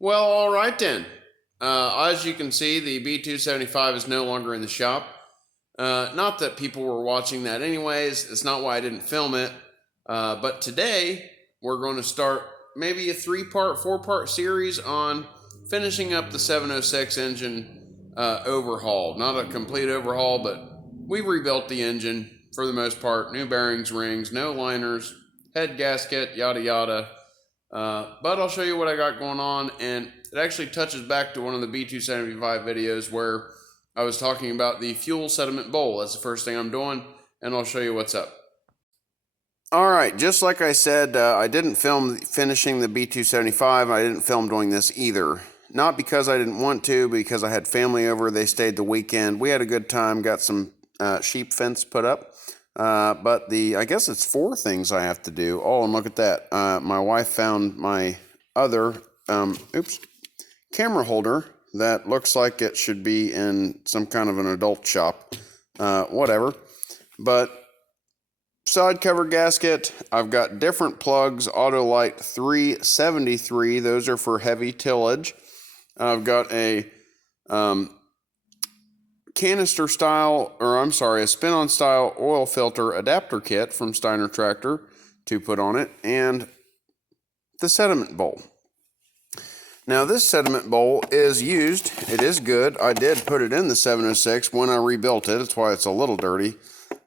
Well, all right then. As you can see, the B275 is no longer in the shop. Not that people were watching that anyways. It's not why I didn't film it. But today, we're going to start maybe a 3-part, 4-part series on finishing up the 706 engine overhaul. Not a complete overhaul, but we rebuilt the engine for the most part. New bearings, rings, no liners, head gasket, yada yada. But I'll show you what I got going on, and it actually touches back to one of the B275 videos where I was talking about the fuel sediment bowl. That's the first thing I'm doing, and I'll show you what's up. Alright, just like I said, I didn't film finishing the B275. I didn't film doing this either. Not because I didn't want to, because I had family over. They stayed the weekend. We had a good time, got some sheep fence put up. But I guess it's 4 things I have to do. Oh, and look at that. My wife found my other, camera holder that looks like it should be in some kind of an adult shop. Whatever. But side cover gasket, I've got different plugs, Autolite 373. Those are for heavy tillage. I've got a, canister style, a spin-on style oil filter adapter kit from Steiner Tractor to put on it, and the sediment bowl. Now this sediment bowl is used. It is good. I did put it in the 706 when I rebuilt it. That's why it's a little dirty.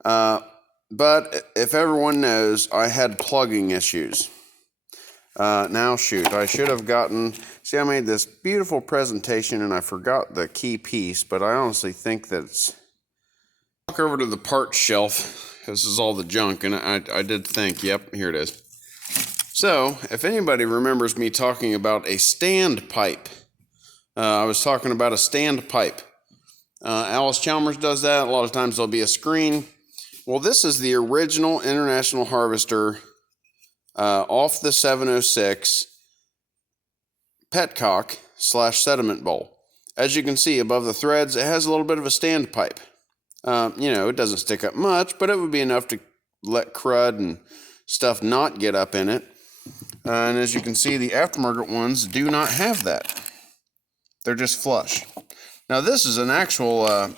But if everyone knows, I had plugging issues. Now shoot, I should have gotten, see, I made this beautiful presentation and I forgot the key piece, but I honestly think that it's, walk over to the parts shelf. This is all the junk, and I did think, yep, here it is. So, if anybody remembers me talking about a stand pipe, I was talking about a stand pipe. Alice Chalmers does that. A lot of times there'll be a screen. Well, this is the original International Harvester off the 706 petcock / sediment bowl. As you can see above the threads, it has a little bit of a stand pipe. It doesn't stick up much, but it would be enough to let crud and stuff not get up in it. And as you can see, the aftermarket ones do not have that. They're just flush. Now this is an actual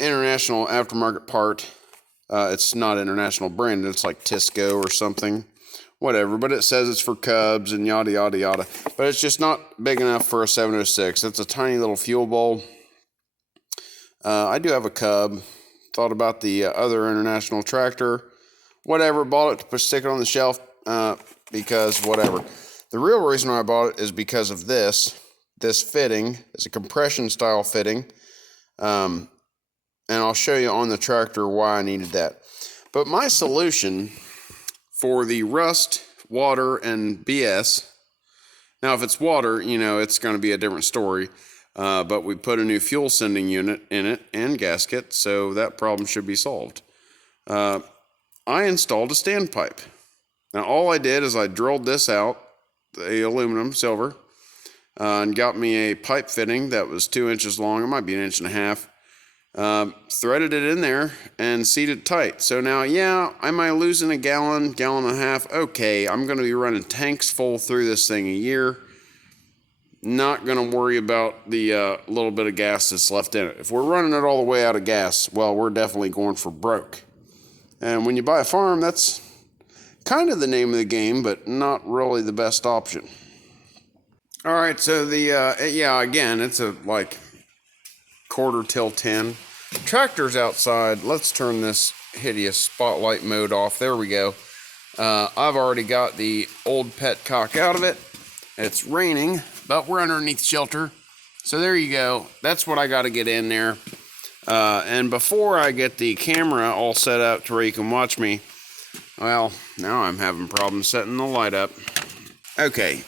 international aftermarket part. It's not international branded. It's like Tisco or something. Whatever, but it says it's for Cubs and yada, yada, yada. But it's just not big enough for a 706. It's a tiny little fuel bowl. I do have a Cub. Thought about the other International Tractor. Whatever, bought it to stick it on the shelf because whatever. The real reason I bought it is because of this. This fitting is a compression style fitting. And I'll show you on the tractor why I needed that. But my solution for the rust, water, and BS. Now, if it's water, it's going to be a different story. But we put a new fuel sending unit in it and gasket, so that problem should be solved. I installed a standpipe. Now, all I did is I drilled this out, the aluminum, silver, and got me a pipe fitting that was 2 inches long. It might be 1.5 inches. Threaded it in there and seated tight. So now, yeah, am I losing a gallon, gallon and a half? Okay, I'm going to be running tanks full through this thing a year. Not going to worry about the little bit of gas that's left in it. If we're running it all the way out of gas, well, we're definitely going for broke. And when you buy a farm, that's kind of the name of the game, but not really the best option. All right, so again, it's a quarter till 10. Tractor's outside. Let's turn this hideous spotlight mode off. There we go. I've already got the old petcock out of it. It's raining, but we're underneath shelter. So there you go. That's what I got to get in there. And before I get the camera all set up to where you can watch me, well, now I'm having problems setting the light up. Okay.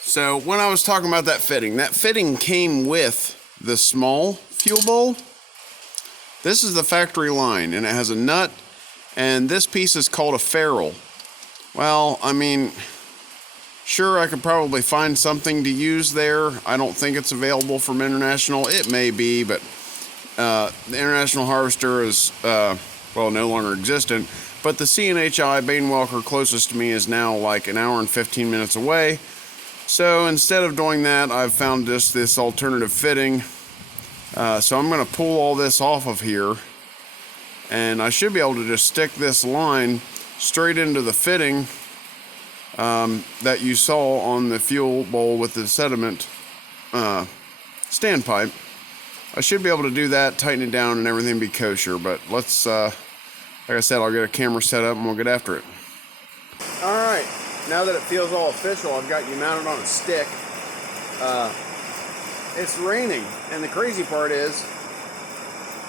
So when I was talking about that fitting came with the small fuel bowl. This is the factory line, and it has a nut, and this piece is called a ferrule. Well, I mean, sure, I could probably find something to use there. I don't think it's available from International. It may be, but the International Harvester is, no longer existent. But the C&HI Bain Welker closest to me is now like an hour and 15 minutes away. So instead of doing that, I've found just this alternative fitting. So I'm going to pull all this off of here, and I should be able to just stick this line straight into the fitting that you saw on the fuel bowl with the sediment standpipe. I should be able to do that, tighten it down, and everything be kosher. But let's, like I said, I'll get a camera set up and we'll get after it. All right, now that it feels all official, I've got you mounted on a stick. It's raining, and the crazy part is,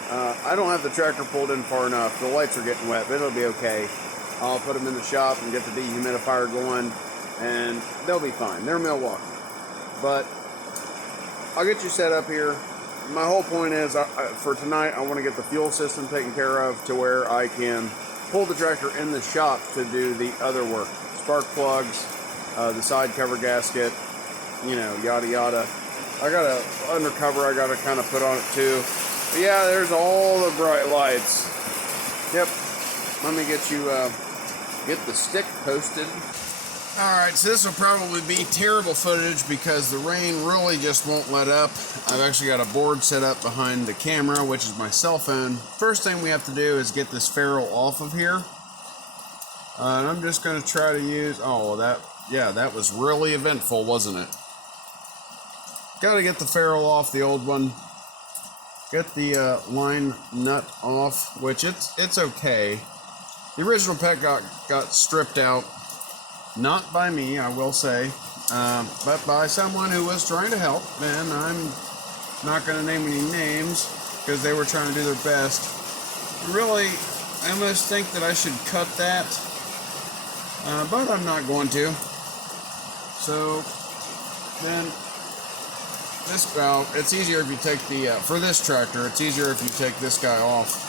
I don't have the tractor pulled in far enough. The lights are getting wet, but it'll be okay. I'll put them in the shop and get the dehumidifier going, and they'll be fine. They're Milwaukee. But I'll get you set up here. My whole point is, for tonight, I want to get the fuel system taken care of to where I can pull the tractor in the shop to do the other work. Spark plugs, the side cover gasket, you know, yada yada. I got a undercover I got to kind of put on it too. But yeah, there's all the bright lights. Yep. Let me get you, get the stick posted. Alright, so this will probably be terrible footage because the rain really just won't let up. I've actually got a board set up behind the camera, which is my cell phone. First thing we have to do is get this ferrule off of here. And I'm just going to try to use, that was really eventful, wasn't it? Got to get the ferrule off, the old one. Get the line nut off, which it's okay. The original petcock got stripped out. Not by me, I will say, but by someone who was trying to help, and I'm not going to name any names because they were trying to do their best. Really, I almost think that I should cut that, but I'm not going to. So then this valve, it's easier if you take the, for this tractor, it's easier if you take this guy off.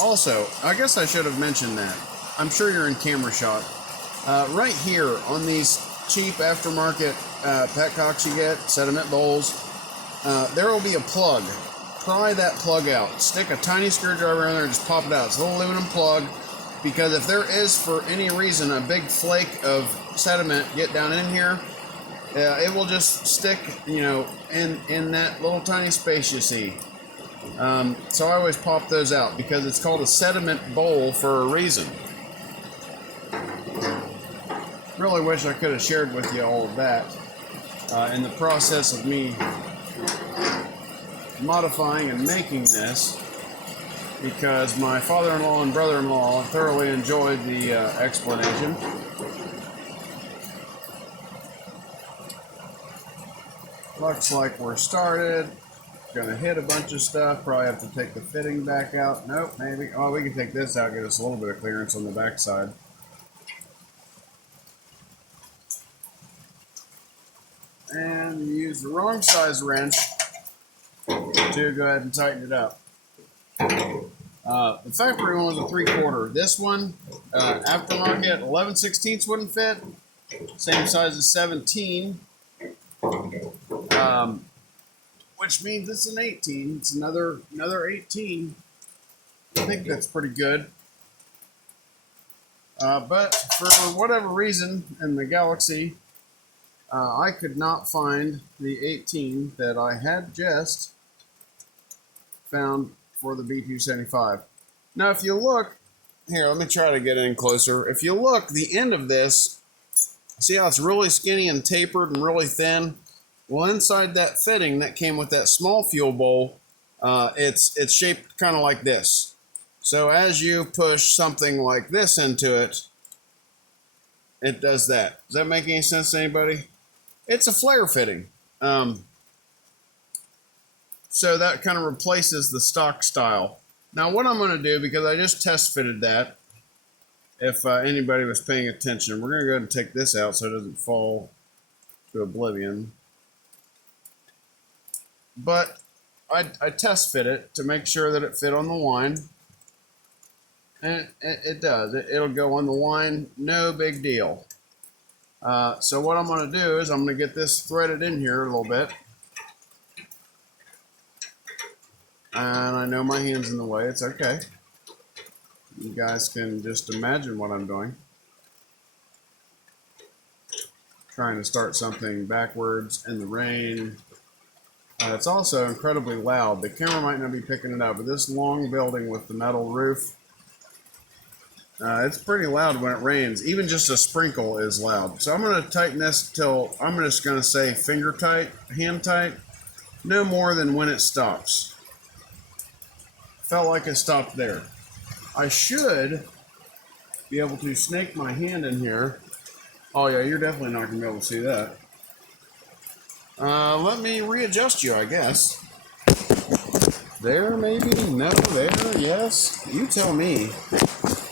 Also, I guess I should have mentioned that. I'm sure you're in camera shot. Right here on these cheap aftermarket petcocks you get, sediment bowls, there will be a plug. Pry that plug out. Stick a tiny screwdriver in there and just pop it out. It's a little aluminum plug, because if there is, for any reason, a big flake of sediment get down in here, it will just stick, you know, in that little tiny space you see. So I always pop those out because it's called a sediment bowl for a reason. Really wish I could have shared with you all of that in the process of me modifying and making this, because my father-in-law and brother-in-law thoroughly enjoyed the explanation. Looks like we're started. Gonna hit a bunch of stuff. Probably have to take the fitting back out. Nope, maybe. Oh, we can take this out, get us a little bit of clearance on the back side. And use the wrong size wrench to go ahead and tighten it up. The factory one was a 3/4. This one, aftermarket, 11/16 wouldn't fit. Same size as 17. Which means it's an 18. It's another 18. I think that's pretty good. But for whatever reason in the galaxy, I could not find the 18 that I had just found for the B275. Now, if you look, here, let me try to get in closer. If you look, the end of this, see how it's really skinny and tapered and really thin? Well, inside that fitting that came with that small fuel bowl, it's shaped kind of like this. So as you push something like this into it, it does that. Does that make any sense to anybody? It's a flare fitting. So that kind of replaces the stock style. Now what I'm going to do, because I just test fitted that, if anybody was paying attention, we're going to go ahead and take this out so it doesn't fall to oblivion. But I test fit it to make sure that it fit on the line. And it does. It'll go on the line, no big deal. So what I'm going to do is I'm going to get this threaded in here a little bit. And I know my hand's in the way. It's okay. You guys can just imagine what I'm doing. Trying to start something backwards in the rain. It's also incredibly loud. The camera might not be picking it up, but this long building with the metal roof, it's pretty loud when it rains. Even just a sprinkle is loud. So I'm going to tighten this till, I'm just going to say finger tight, hand tight, no more than when it stops. Felt like it stopped there. I should be able to snake my hand in here. Oh yeah, you're definitely not going to be able to see that. Let me readjust you, I guess. There, maybe? No, there, yes? You tell me.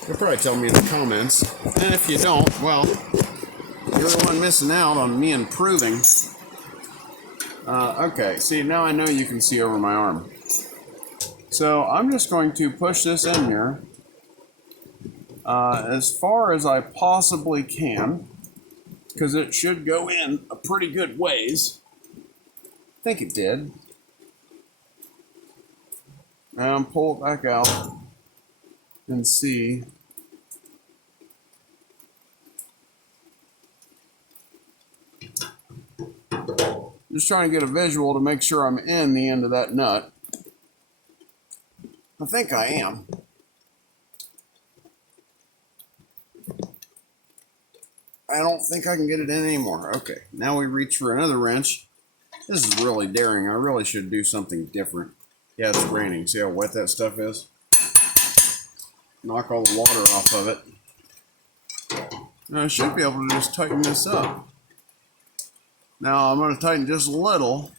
You'll probably tell me in the comments. And if you don't, well, you're the one missing out on me improving. Okay, see, now I know you can see over my arm. So I'm just going to push this in here as far as I possibly can, because it should go in a pretty good ways. I think it did. Now pull it back out and see. Just trying to get a visual to make sure I'm in the end of that nut. I think I am. I don't think I can get it in anymore. Okay, now we reach for another wrench. This is really daring. I really should do something different. Yeah, it's raining. See how wet that stuff is? Knock all the water off of it. Now I should be able to just tighten this up. Now I'm going to tighten just a little.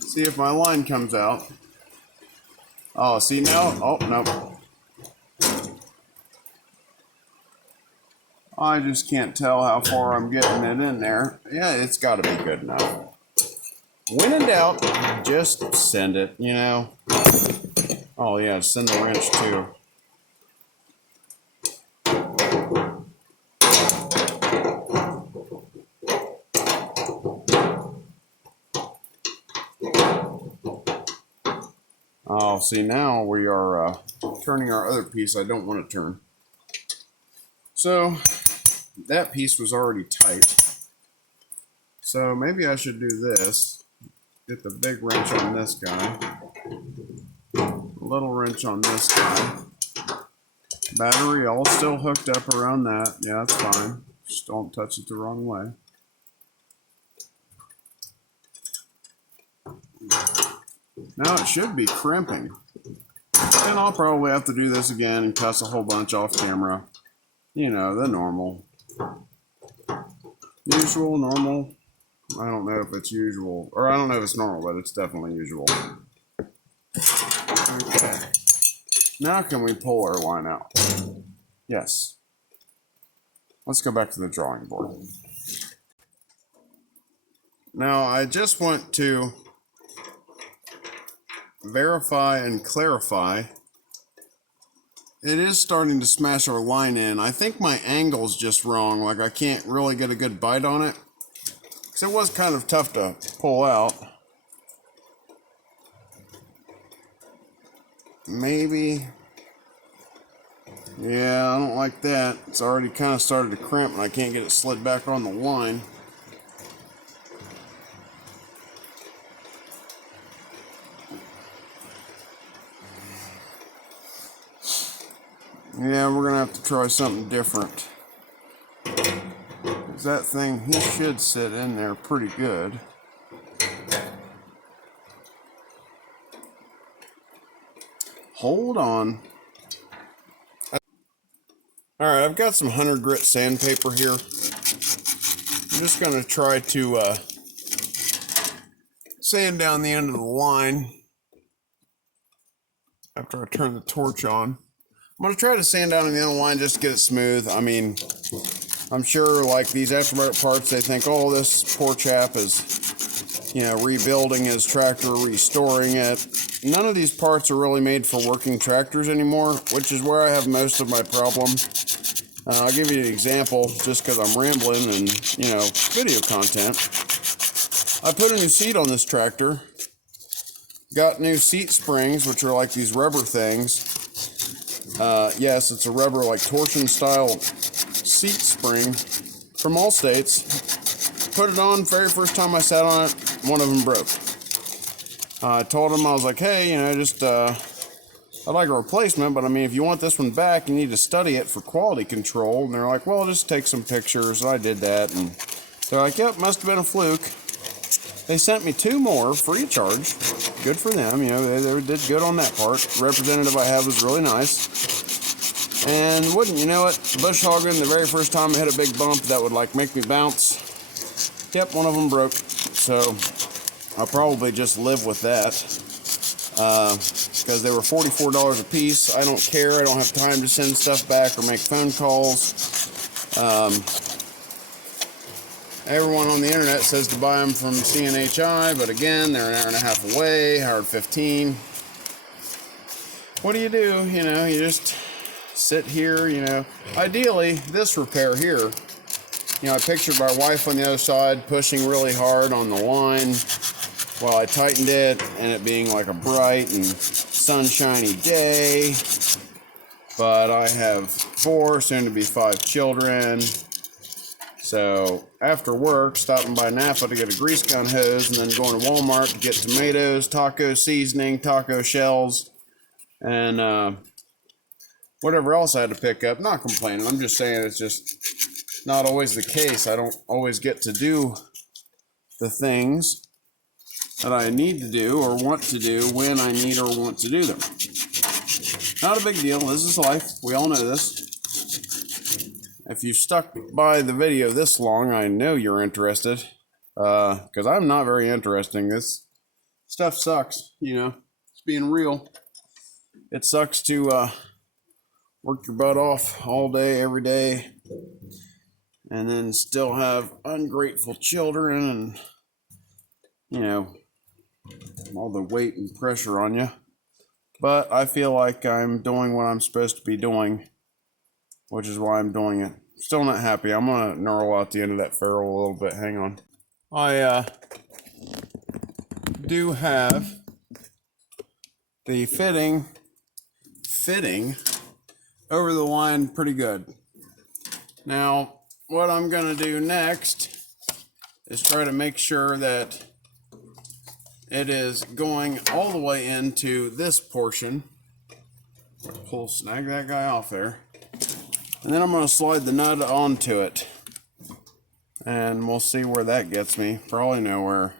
See if my line comes out. Oh, see now? Oh, no. I just can't tell how far I'm getting it in there. Yeah, it's got to be good enough. When in doubt, just send it, you know. Oh yeah, send the wrench too. Oh, see now we are turning our other piece I don't want to turn. So that piece was already tight. So maybe I should do this. Get the big wrench on this guy. A little wrench on this guy. Battery all still hooked up around that. Yeah, that's fine. Just don't touch it the wrong way. Now it should be crimping. And I'll probably have to do this again and cuss a whole bunch off camera. You know, the normal. Usual, normal. I don't know if it's usual, or I don't know if it's normal, but it's definitely usual. Okay. Now can we pull our line out? Yes. Let's go back to the drawing board. Now I just want to verify and clarify. It is starting to smash our line in. I think my angle's just wrong. Like I can't really get a good bite on it. So it was kind of tough to pull out. Maybe. Yeah, I don't like that. It's already kind of started to crimp and I can't get it slid back on the line. Yeah, we're going to have to try something different. Because that thing, he should sit in there pretty good. Hold on. Alright, I've got some 100 grit sandpaper here. I'm just going to try to sand down the end of the line after I turn the torch on. I'm going to try to sand down the end of the line just to get it smooth. I mean, I'm sure like these aftermarket parts, they think, oh, this poor chap is, you know, rebuilding his tractor, restoring it. None of these parts are really made for working tractors anymore, which is where I have most of my problem. I'll give you an example just because I'm rambling and, you know, video content. I put a new seat on this tractor. Got new seat springs, which are like these rubber things. Yes, it's a rubber like torsion style seat spring from Allstate's. Put it on, very first time I sat on it, one of them broke. I told them, I was like, hey, you know, just, I'd like a replacement, but I mean, if you want this one back, you need to study it for quality control. And they're like, well, just take some pictures. And I did that, and they're like, yep, must have been a fluke. They sent me 2 more free of charge. Good for them, you know, they did good on that part. The representative I have was really nice. And wouldn't you know it, the bush hogging, the very first time I hit a big bump that would like make me bounce, yep, one of them broke. So I'll probably just live with that. Because they were $44 a piece. I don't care, I don't have time to send stuff back or make phone calls. Everyone on the internet says to buy them from CNHI, but again, they're an hour and a half away, Howard 15. What do? You know, you just sit here, you know. Ideally, this repair here, you know, I pictured my wife on the other side pushing really hard on the line while I tightened it, and it being like a bright and sunshiny day. But I have 4, soon to be 5 children. So after work, stopping by Napa to get a grease gun hose, and then going to Walmart to get tomatoes, taco seasoning, taco shells, and whatever else I had to pick up. Not complaining, I'm just saying it's just not always the case. I don't always get to do the things that I need to do or want to do when I need or want to do them. Not a big deal. This is life. We all know this. If you've stuck by the video this long, I know you're interested. Because I'm not very interesting. This stuff sucks, you know. It's being real. It sucks to work your butt off all day, every day, and then still have ungrateful children and, you know, all the weight and pressure on you. But I feel like I'm doing what I'm supposed to be doing, which is why I'm doing it. Still not happy. I'm gonna knurl out the end of that ferrule a little bit. Hang on. I do have the fitting over the line pretty good. Now, what I'm gonna do next is try to make sure that it is going all the way into this portion. Snag that guy off there. And then I'm going to slide the nut onto it. And we'll see where that gets me. Probably nowhere.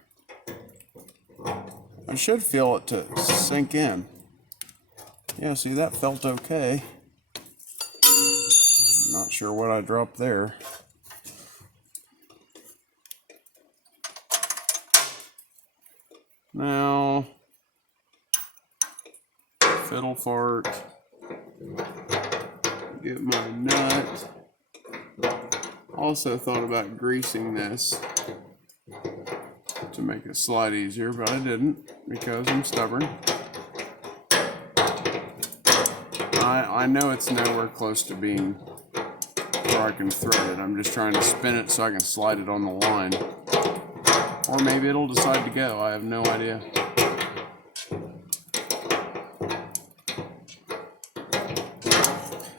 I should feel it to sink in. Yeah, see, that felt okay. Not sure what I dropped there. Now, fiddle fart, get my nut. Also thought about greasing this to make it slide easier, but I didn't because I'm stubborn. I know it's nowhere close to being where I can thread it. I'm just trying to spin it so I can slide it on the line. Or maybe it'll decide to go. I have no idea.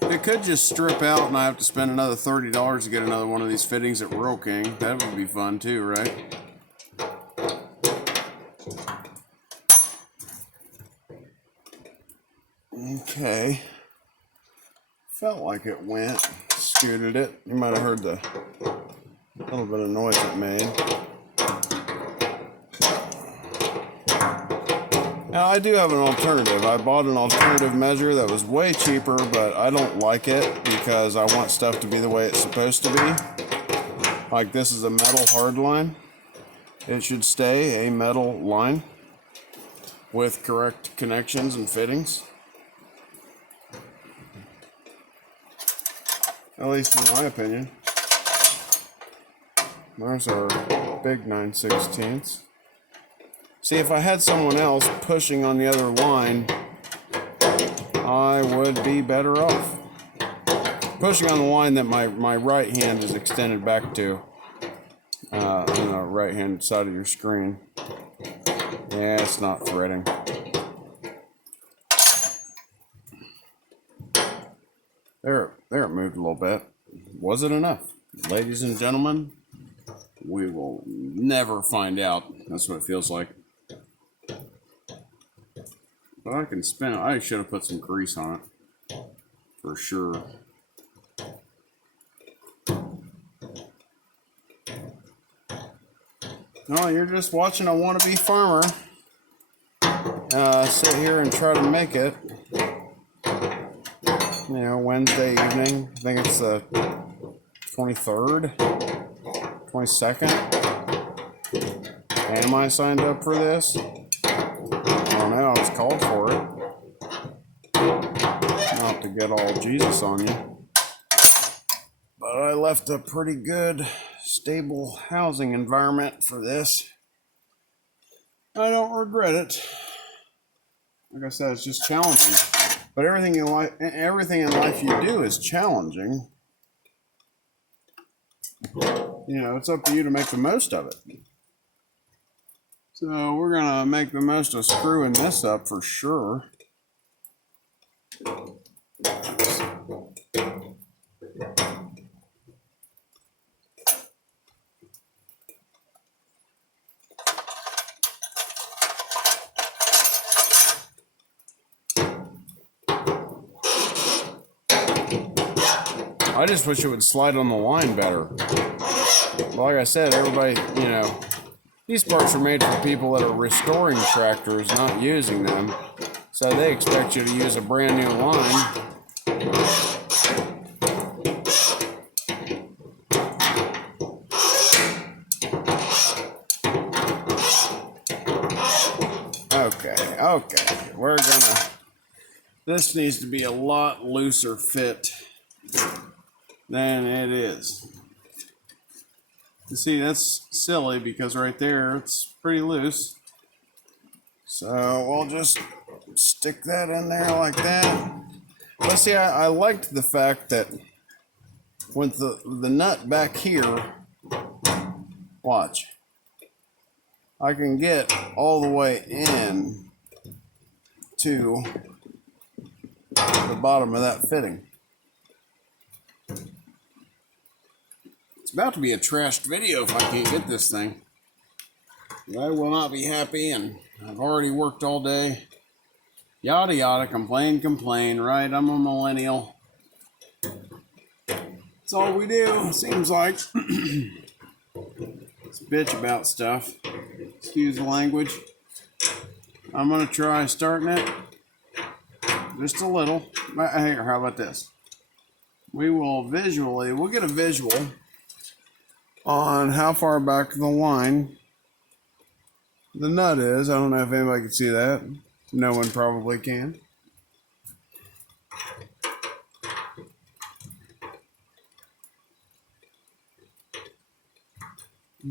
It could just strip out and I have to spend another $30 to get another one of these fittings at Rural King. That would be fun too, right? Okay. Felt like it went. Scooted it. You might have heard the little bit of noise it made. Now, I do have an alternative. I bought an alternative measure that was way cheaper, but I don't like it because I want stuff to be the way it's supposed to be. Like, this is a metal hard line. It should stay a metal line with correct connections and fittings. At least in my opinion. There's our big 9/16. See, if I had someone else pushing on the other line, I would be better off. Pushing on the line that my right hand is extended back to. On the right hand side of your screen. Yeah, it's not threading. There it moved a little bit. Was it enough? Ladies and gentlemen, we will never find out. That's what it feels like. But I can spin it. I should have put some grease on it. For sure. No, you're just watching a wannabe farmer sit here and try to make it. You know, Wednesday evening. I think it's the 23rd, 22nd. Am I signed up for this? I don't know. I was called for it. Not to get all Jesus on you. But I left a pretty good, stable housing environment for this. I don't regret it. Like I said, it's just challenging. But everything in life you do is challenging. You know, it's up to you to make the most of it. So we're gonna make the most of screwing this up for sure. I just wish it would slide on the line better. But like I said, everybody, you know, these parts are made for people that are restoring tractors, not using them. So they expect you to use a brand new line. Okay, we're gonna, this needs to be a lot looser fit than it is. You see, that's silly because right there it's pretty loose. So we'll just stick that in there like that. But see, I liked the fact that with the nut back here, watch, I can get all the way in to the bottom of that fitting. It's about to be a trashed video if I can't get this thing. I will not be happy, and I've already worked all day. Yada yada, complain, right? I'm a millennial. That's all we do, seems like. Let's bitch about stuff. Excuse the language. I'm gonna try starting it. Just a little. Here, how about this? We'll get a visual on how far back the line the nut is. I don't know if anybody can see that. No one probably can.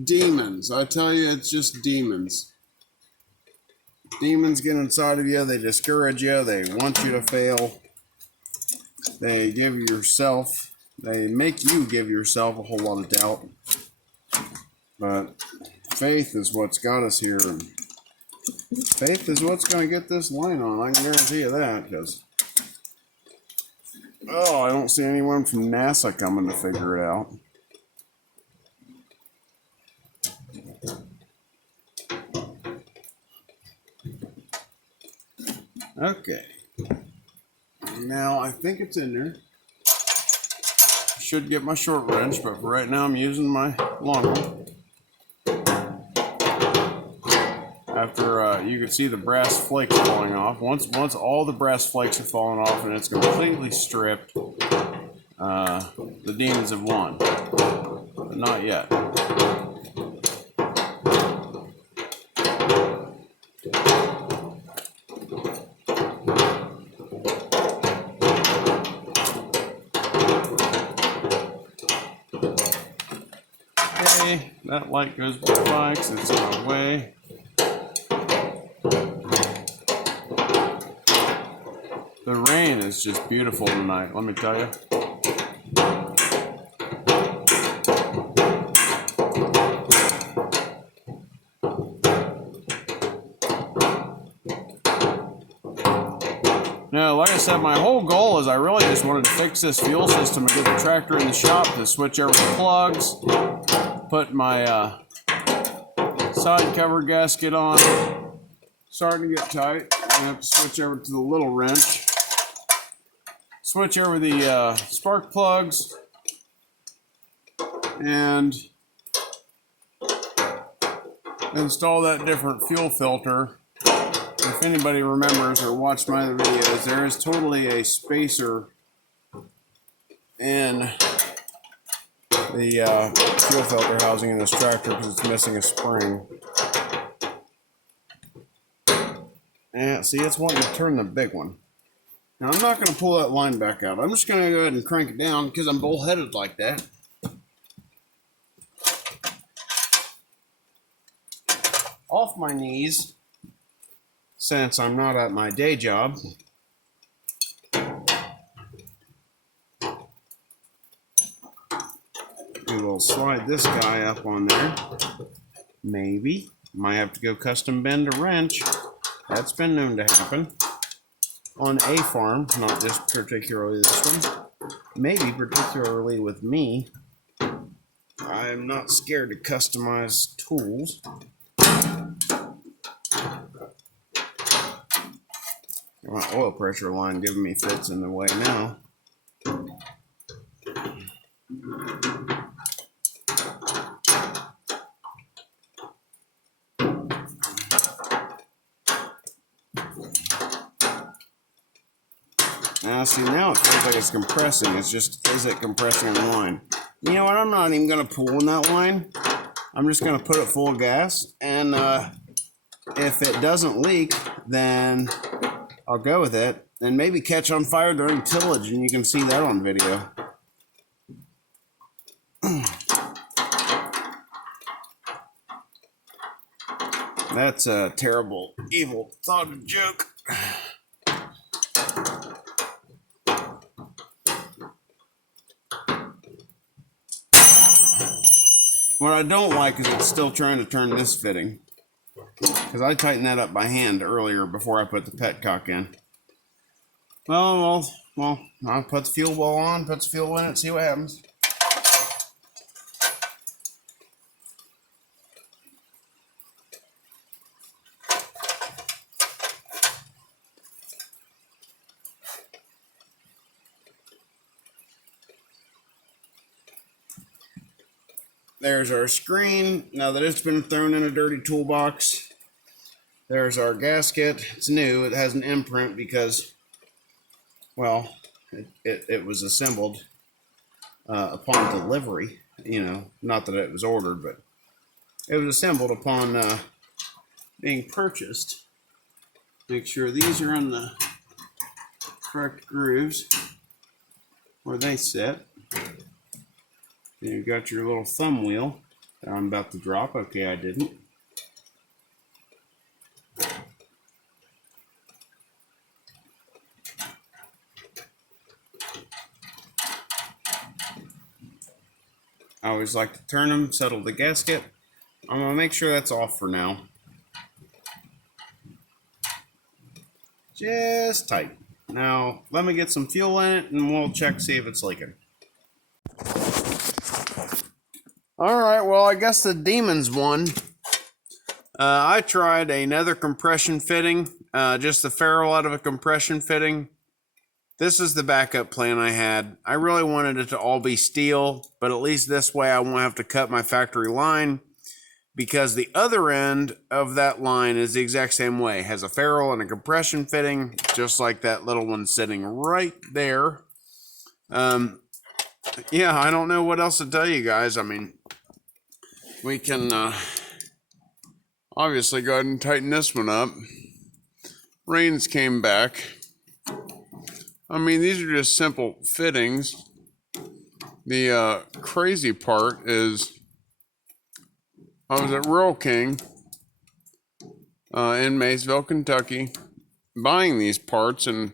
Demons. I tell you, it's just demons. Demons get inside of you. They discourage you. They want you to fail. They make you give yourself a whole lot of doubt. But faith is what's got us here. And faith is what's going to get this line on. I can guarantee you that. Because, I don't see anyone from NASA coming to figure it out. Okay. Now, I think it's in there. Should get my short wrench, but for right now I'm using my long one. After you can see the brass flakes falling off. Once all the brass flakes have fallen off and it's completely stripped, the demons have won. But not yet. That light goes by because it's in our way. The rain is just beautiful tonight, let me tell you. Now, like I said, my whole goal is I really just wanted to fix this fuel system and get the tractor in the shop to switch over the plugs, put my side cover gasket on. Starting to get tight. I have to switch over to the little wrench. Switch over the spark plugs and install that different fuel filter. If anybody remembers or watched my other videos, there is totally a spacer in the fuel filter housing in this tractor because it's missing a spring. And see, it's wanting to turn the big one. Now I'm not going to pull that line back out. I'm just going to go ahead and crank it down because I'm bullheaded like that. Off my knees, since I'm not at my day job. We'll slide this guy up on there. Maybe. Might have to go custom bend a wrench. That's been known to happen on a farm, not just particularly this one. Maybe particularly with me. I'm not scared to customize tools. My oil pressure line giving me fits in the way now. Now see, now it feels like it's compressing. It's just, is it compressing the line? You know what, I'm not even going to pull in that line. I'm just going to put it full gas, and if it doesn't leak, then I'll go with it, and maybe catch on fire during tillage, and you can see that on video. That's a terrible, evil thought and joke. What I don't like is it's still trying to turn this fitting, because I tightened that up by hand earlier before I put the petcock in. Well, I'll put the fuel ball on, put the fuel in it, see what happens. There's our screen. Now that it's been thrown in a dirty toolbox. There's our gasket. It's new. It has an imprint because, well, it was assembled upon delivery. You know, not that it was ordered, but it was assembled upon being purchased. Make sure these are in the correct grooves where they sit. And you've got your little thumb wheel that I'm about to drop. Okay, I didn't. I always like to turn them, settle the gasket. I'm going to make sure that's off for now. Just tight. Now, let me get some fuel in it and we'll check, see if it's leaking. Alright, well, I guess the demons won. I tried another compression fitting, just the ferrule out of a compression fitting. This is the backup plan I had. I really wanted it to all be steel, but at least this way I won't have to cut my factory line, because the other end of that line is the exact same way. It has a ferrule and a compression fitting, just like that little one sitting right there. Yeah, I don't know what else to tell you guys. I mean, we can obviously go ahead and tighten this one up. Rains came back. I mean, these are just simple fittings. The crazy part is I was at Rural King in Maysville, Kentucky, buying these parts, and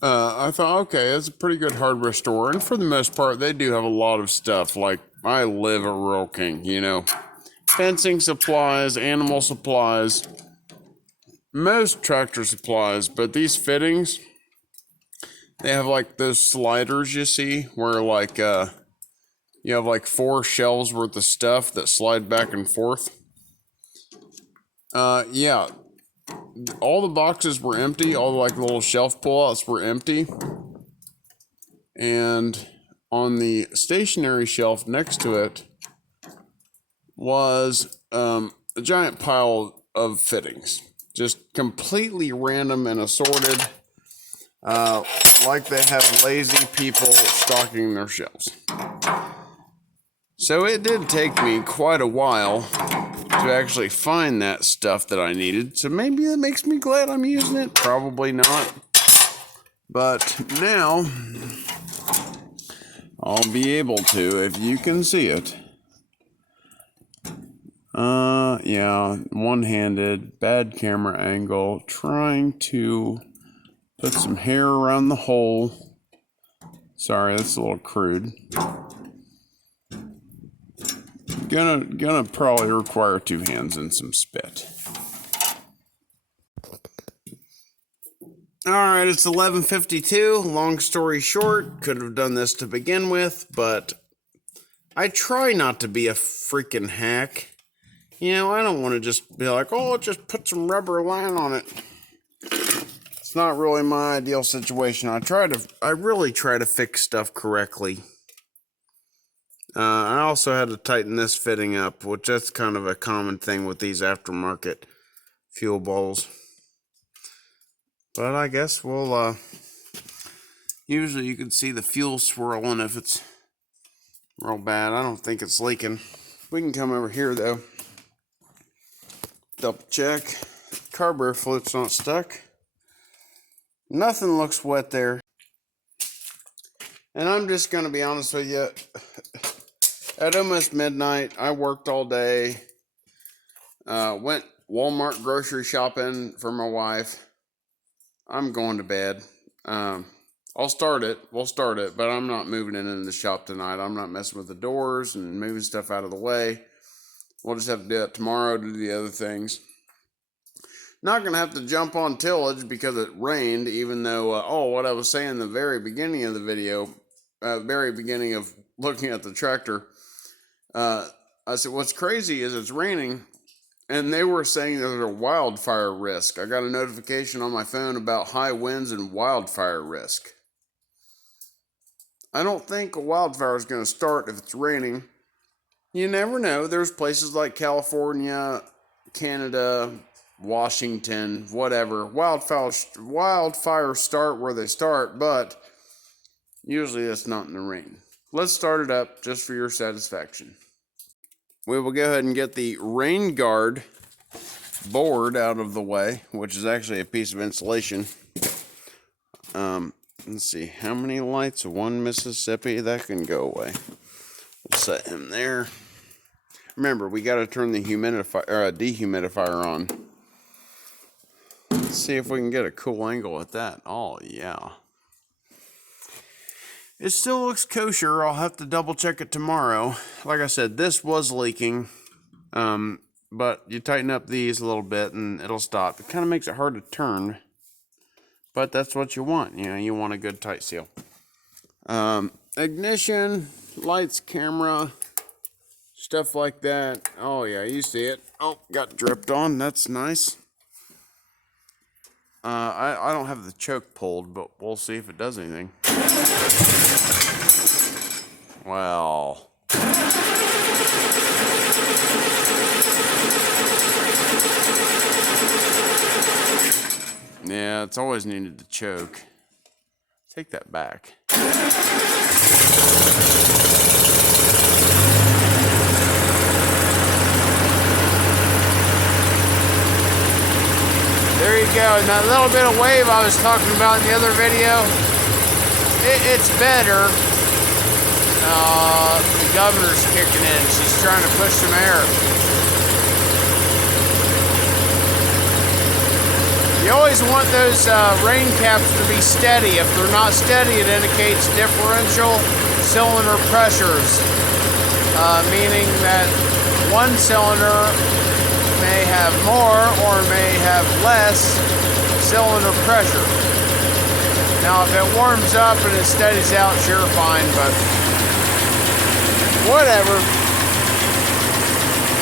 I thought, okay, that's a pretty good hardware store, and for the most part, they do have a lot of stuff. Like, I live at Rural King, you know, fencing supplies, animal supplies, most tractor supplies, but these fittings, They have like those sliders you see where like you have like 4 shelves worth of stuff that slide back and forth. Yeah, all the boxes were empty. All the like little shelf pullouts were empty. And on the stationary shelf next to it was a giant pile of fittings. Just completely random and assorted. Like they have lazy people stocking their shelves. So it did take me quite a while to actually find that stuff that I needed. So maybe that makes me glad I'm using it. Probably not. But now I'll be able to, if you can see it. Yeah, one-handed, bad camera angle, trying to put some hair around the hole. Sorry, that's a little crude. Gonna probably require 2 hands and some spit. Alright, it's 11:52. Long story short, could have done this to begin with, but I try not to be a freaking hack. You know, I don't want to just be like, oh, just put some rubber line on it. It's not really my ideal situation. I really try to fix stuff correctly. I also had to tighten this fitting up, which that's kind of a common thing with these aftermarket fuel bowls. But I guess we'll, usually you can see the fuel swirling if it's real bad. I don't think it's leaking. We can come over here though. Double check. Carburetor flute's not stuck. Nothing looks wet there. And I'm just going to be honest with you. At almost midnight, I worked all day. Went Walmart grocery shopping for my wife. I'm going to bed. I'll start it. We'll start it, but I'm not moving it into the shop tonight. I'm not messing with the doors and moving stuff out of the way. We'll just have to do that tomorrow to do the other things. Not going to have to jump on tillage because it rained, even though, what I was saying in the very beginning of the video, very beginning of looking at the tractor, I said, what's crazy is it's raining, and they were saying there's a wildfire risk. I got a notification on my phone about high winds and wildfire risk. I don't think a wildfire is going to start if it's raining. You never know. There's places like California, Canada, Washington, whatever. Wildfires start where they start, but usually it's not in the rain. Let's start it up just for your satisfaction. We will go ahead and get the rain guard board out of the way, which is actually a piece of insulation. Let's see, how many lights? 1 Mississippi, that can go away. We'll set him there. Remember, we got to turn the dehumidifier on. Let's see if we can get a cool angle at that. Oh, yeah. It still looks kosher. I'll have to double check it tomorrow. Like I said, this was leaking. But you tighten up these a little bit and it'll stop. It kind of makes it hard to turn. But that's what you want. You know, you want a good tight seal. Ignition, lights, camera, stuff like that. Oh, yeah, you see it. Oh, got dripped on. That's nice. I don't have the choke pulled, but we'll see if it does anything. Well. Yeah, it's always needed to choke. Take that back. There you go. And that little bit of wave I was talking about in the other video, it's better. The governor's kicking in. She's trying to push some air. You always want those rain caps to be steady. If they're not steady, it indicates differential cylinder pressures, meaning that one cylinder may have more or may have less cylinder pressure. Now, if it warms up and it steadies out, sure, fine, but whatever.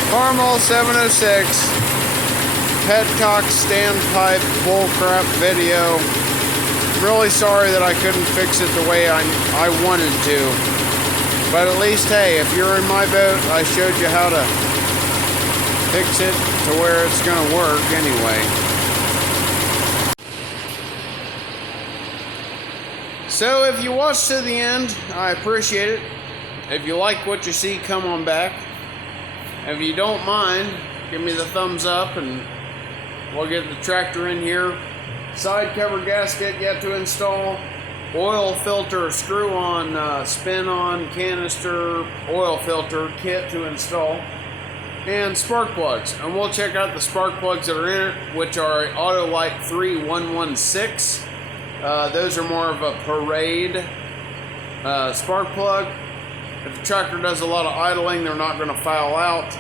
Farmall 706, petcock standpipe bullcrap video. Really sorry that I couldn't fix it the way I wanted to. But at least, hey, if you're in my boat, I showed you how to fix it to where it's going to work anyway. So if you watch to the end, I appreciate it. If you like what you see, come on back. If you don't mind, give me the thumbs up and we'll get the tractor in here. Side cover gasket yet to install. Oil filter screw-on, spin-on canister oil filter kit to install. And spark plugs. And we'll check out the spark plugs that are in it, which are Autolite 3116. Those are more of a parade spark plug. If the tractor does a lot of idling, they're not going to foul out.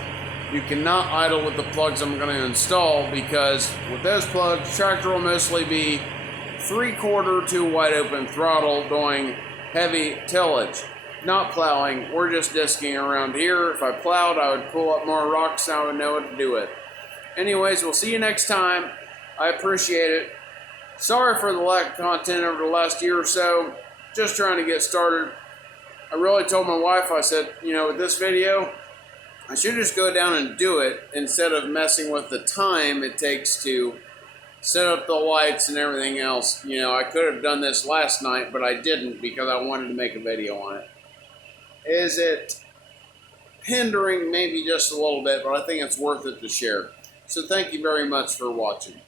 You cannot idle with the plugs I'm going to install, because with those plugs, the tractor will mostly be 3/4 to wide open throttle doing heavy tillage. Not plowing, we're just disking around here. If I plowed, I would pull up more rocks and I would know what to do with. Anyways, we'll see you next time. I appreciate it. Sorry for the lack of content over the last year or so. Just trying to get started. I really told my wife, I said, you know, with this video, I should just go down and do it instead of messing with the time it takes to set up the lights and everything else. You know, I could have done this last night, but I didn't because I wanted to make a video on it. Is it hindering? Maybe just a little bit, but I think it's worth it to share. So thank you very much for watching.